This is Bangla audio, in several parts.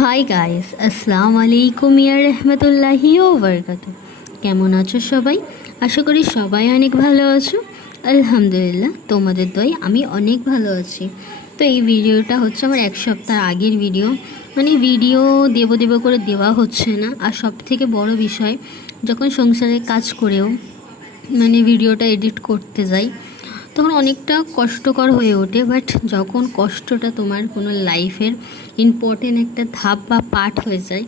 হাই গাইস, আসসালামু আলাইকুম ইয়া রাহমাতুল্লাহি ওয়া বারাকাতুহু। কেমন আছো সবাই? আশা করি সবাই অনেক ভালো আছো। আলহামদুলিল্লাহ, তোমাদের দয়ায় আমি অনেক ভালো আছি। তো এই ভিডিওটা হচ্ছে আমার এক সপ্তাহ আগের ভিডিও। ভিডিও দেব করে দেওয়া হচ্ছে না। আর সব থেকে বড় বিষয়, যখন সংসারে কাজ করেও ভিডিওটা এডিট করতে যাই তখন অনেকটা কষ্টকর হয়ে ওঠে। বাট যখন কষ্টটা তোমার কোনো লাইফের ইম্পর্টেন্ট একটা ধাপ বা পার্ট হয়ে যায়,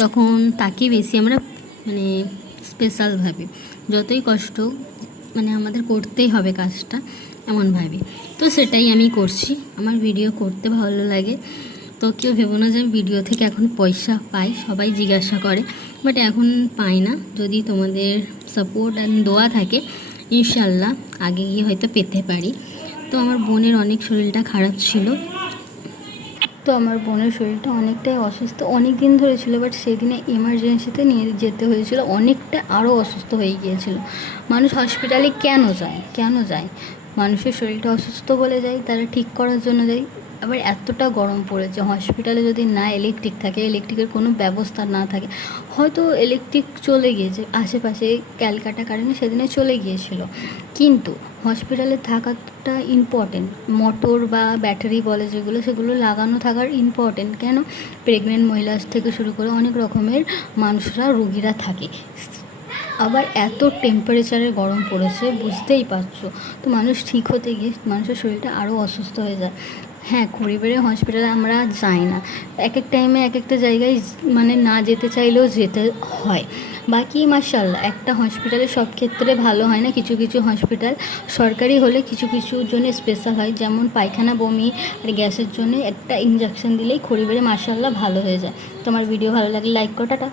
তখন তাকে বেশি আমরা স্পেশাল ভাবি। যতই কষ্ট আমাদের করতেই হবে কাজটা, এমন ভাবি। তো সেটাই আমি করছি। আমার ভিডিও করতে ভালো লাগে। তো কেউ ভেবো না যে ভিডিও থেকে এখন পয়সা পাই, সবাই জিজ্ঞাসা করে, বাট এখন পাই না। যদি তোমাদের সাপোর্ট অ্যান্ড দোয়া থাকে, ইনশাল্লাহ আগে গিয়ে হয়তো পেতে পারি। তো আমার বোনের অনেক শরীরটা খারাপ ছিল। তো আমার বোনের শরীরটা অনেকটাই অসুস্থ, অনেক দিন ধরে ছিল। বাট সেদিনে এমার্জেন্সিতে নিয়ে যেতে হয়েছিল, অনেকটা আরও অসুস্থ হয়ে গিয়েছিল। মানুষ হসপিটালে কেন যায়? মানুষের শরীরটা অসুস্থ বলে যায়, তারা ঠিক করার জন্য যায়। আবার এতটা গরম পড়েছে, হসপিটালে যদি না ইলেকট্রিক থাকে, ইলেকট্রিকের কোনো ব্যবস্থা না থাকে, হয়তো ইলেকট্রিক চলে গিয়েছে আশেপাশে, ক্যালকাটা কারেন্ট সেদিনে চলে গিয়েছিল, কিন্তু হসপিটালে থাকাটা ইম্পর্টেন্ট। মোটর বা ব্যাটারি বলে যেগুলো, সেগুলো লাগানো থাকার ইম্পর্টেন্ট। কেন? প্রেগনেন্ট মহিলা থেকে শুরু করে অনেক রকমের মানুষরা, রোগীরা থাকে। আবার এত টেম্পারেচারে গরম পড়েছে, বুঝতেই পারছো। তো মানুষ ঠিক হতে গিয়ে মানুষের শরীরটা আরও অসুস্থ হয়ে যায়। হ্যাঁ, খড়িবাড়ি হসপিটালে আমরা যাই না, এক এক টাইমে এক একটা জায়গায় না যেতে চাইলেও যেতে হয়। বাকি মাশাআল্লাহ, একটা হসপিটালে সব ক্ষেত্রে ভালো হয় না। কিছু কিছু হসপিটাল সরকারি হলে কিছু কিছুর জন্য স্পেশাল হয়, যেমন পায়খানা, বমি আর গ্যাসের জন্য একটা ইনজেকশন দিলেই খড়িবাড়ি মাশাআল্লাহ ভালো হয়ে যায়। তোমার ভিডিও ভালো লাগলে লাইক করো, টাটা।